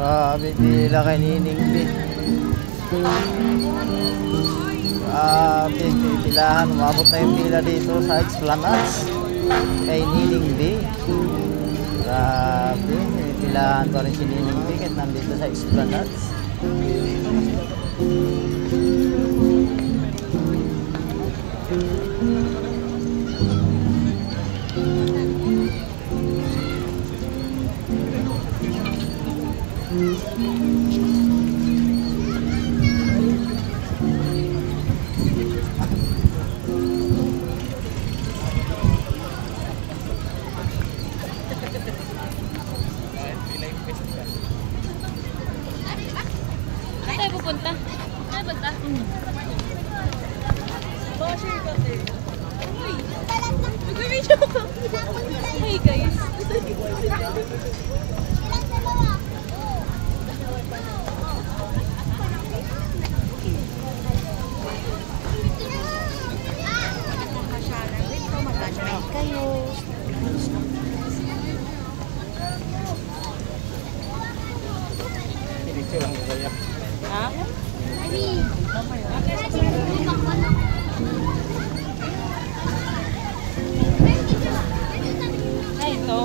Grabe pila kay Nining B. Grabe, pipilahan. Umabot na yung pila dito sa Esplanades kay Nining B. Grabe, pipilahan pa rin si Nining B kahit nandito sa Esplanades. Pupunta? Saan punta? Uy! Mag-video ko! Hey guys! Kayo. Ha? Ay, ito.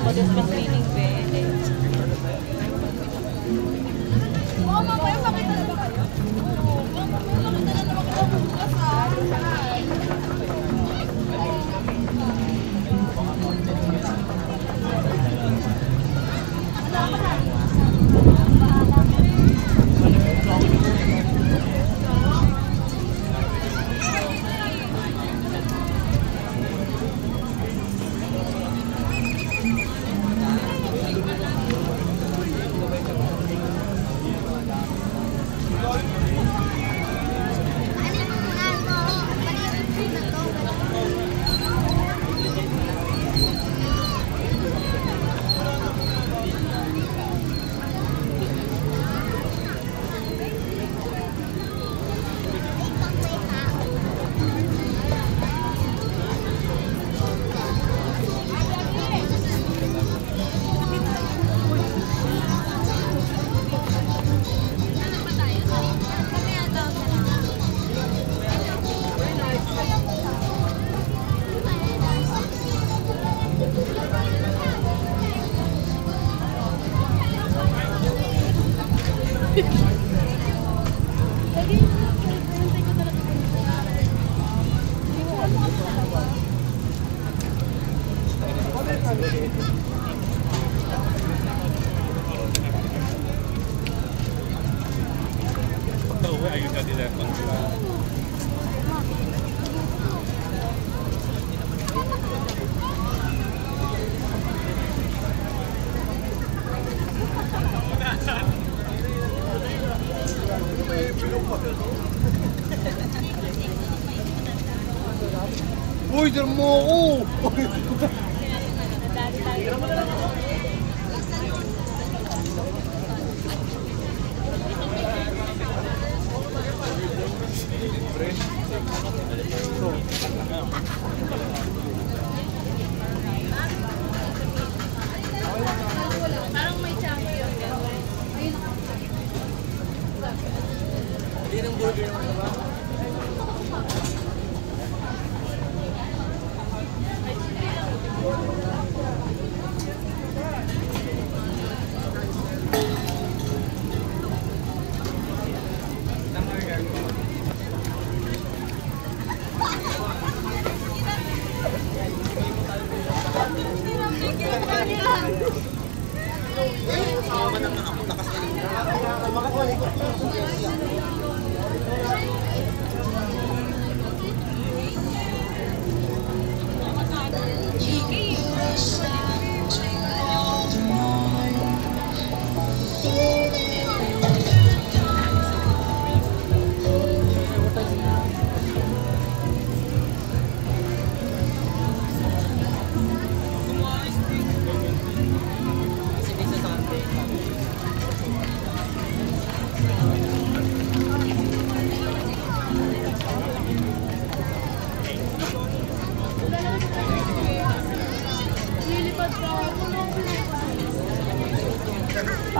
Modus pang cleaning pwede. Oo, mamaya makita na ba kayo? Oo, makita na naman kayo bukas ah. Uy, dyan mo ako! Parang may champion. Hindi ng burger naman ba?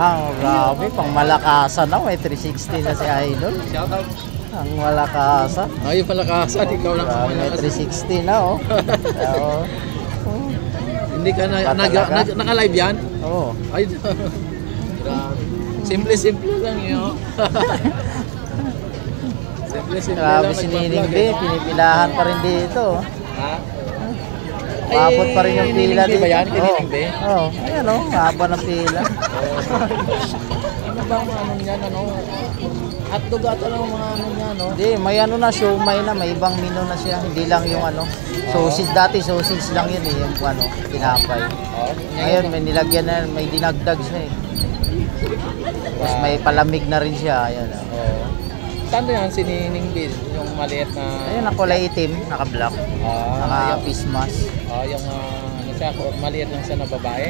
Grabe, pang malakasan na. May 360 na si Idol. Shout out. Ang malakasan. Ay, palakasan. Ikaw lang Grabe, may 360 na, oh. Oo. Hindi ka Ba talaga? naka-live yan? Oo. Ay, grabe. Simple lang yun. Simple Grabe lang. si nagpa-vlog, Nining B, eh. pinipilahan pa rin dito. Ha? Maabot pa rin yung pila Nining B dito. ba yan? Kay Nining B? Oo, ayan o, haba ng pila. Ano ba ang ano niyan? Ano? Hotdog at ano mga ano niya, no? Hindi, may ano na, siomay na, may ibang menu na siya. Hindi lang yung ano, sausage. Dati sausage lang yun eh, yung ano, tinapay. Oh, Ngayon may nilagyan na, may dinagdag siya eh. Tapos may palamig na rin siya, ayan. Oh. Saan na yan si Nining B? Yung maliit na... Ayun, na kulay itim, naka-black, Ah, naka-face mask. yung ano siya, maliit lang siya na babae.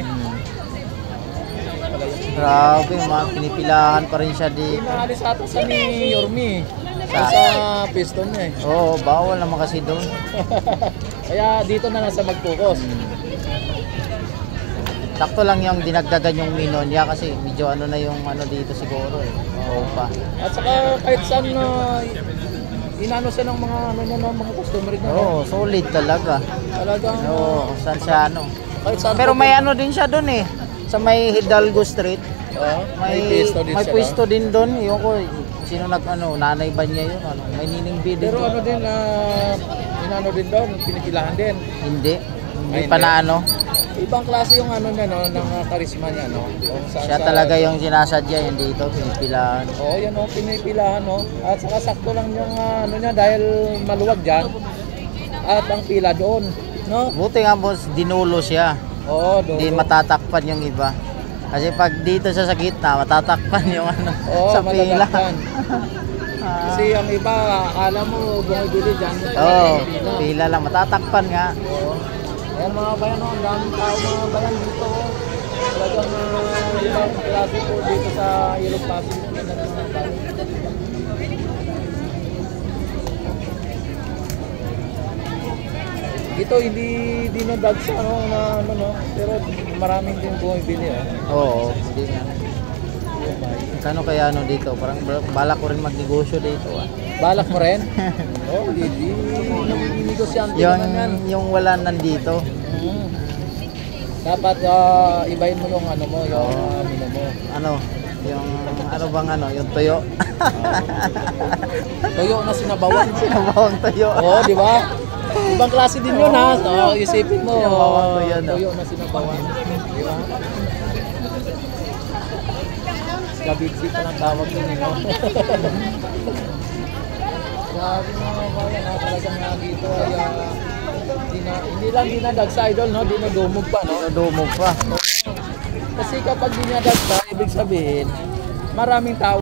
Pala yung... Grabe, pinipilahan pa rin siya dito. Pinaalis ata sa ni Yormi. Sa- Sa piston niya eh. Oo, bawal naman kasi doon. Kaya dito na lang sa mag-focus. Sakto lang yung dinagdagan yung menu niya kasi medyo ano na yung ano dito siguro eh. Oo pa. At saka kahit saan inano siya ng mga ano na mga customer na. Oo, solid talaga. Talagang Oo, kung saan siya ano. kahit saan. Pero may ano din siya doon eh. Sa may Hidalgo Street. may May pwesto din may siya. pwesto din doon. Yung ko, sino nag ano, nanay ba niya yun? Ano, may Nining B din. Pero doon. ano din inano din doon, pinipilahan din. Hindi. Hindi Ay, pa hindi. na ano. Ibang klase yung ano niya no, ng karisma niya no. Kung saan Siya talaga yung sinasadya yung dito, pinipilahan. Oo, yan o, pinipilahan no. At saka sakto lang yung ano niya dahil maluwag diyan. At ang pila doon, no? Buti nga boss, dinulo siya. Oo, doon. Hindi matatakpan yung iba. Kasi pag dito sa gitna, matatakpan yung ano, Oo, sa pila. matatagpan. Kasi ang iba, akala mo bumibili dyan. Oo, Pila. pila lang, matatakpan nga. Oo. Ayan mga bayan, no, ang daming tao mga bayan dito. Oh. Talagang ibang klase po dito sa Ilog Pasig. Ganda ng mga bayan. Dito hindi dinadagsa no, na ano no, pero maraming din bumibili Oo, hindi nga. Kano kaya ano dito? Parang balak ko rin magnegosyo dito ah. Balak mo rin? Oh, hindi negosyante Yung, naman yan. yung wala nandito. Mm. Dapat ibahin mo yung ano mo, yung mino mo. Ano? Yung ano bang ano? Yung tuyo. Tuyo na sinabawan. Sinabawang tuyo. Oo, di ba? Ibang klase din yun ha. So, isipin mo, Sinabawang tuyo, no? tuyo na sinabawan. Di ba? Skabitsi pa ng tawag din no? Grabe mga bayan ha. Talagang dito ay hindi lang dinadagsa idol, no? Dinudumog pa, no? Dumog pa. Kasi kapag dinadagsa, ibig sabihin, maraming tao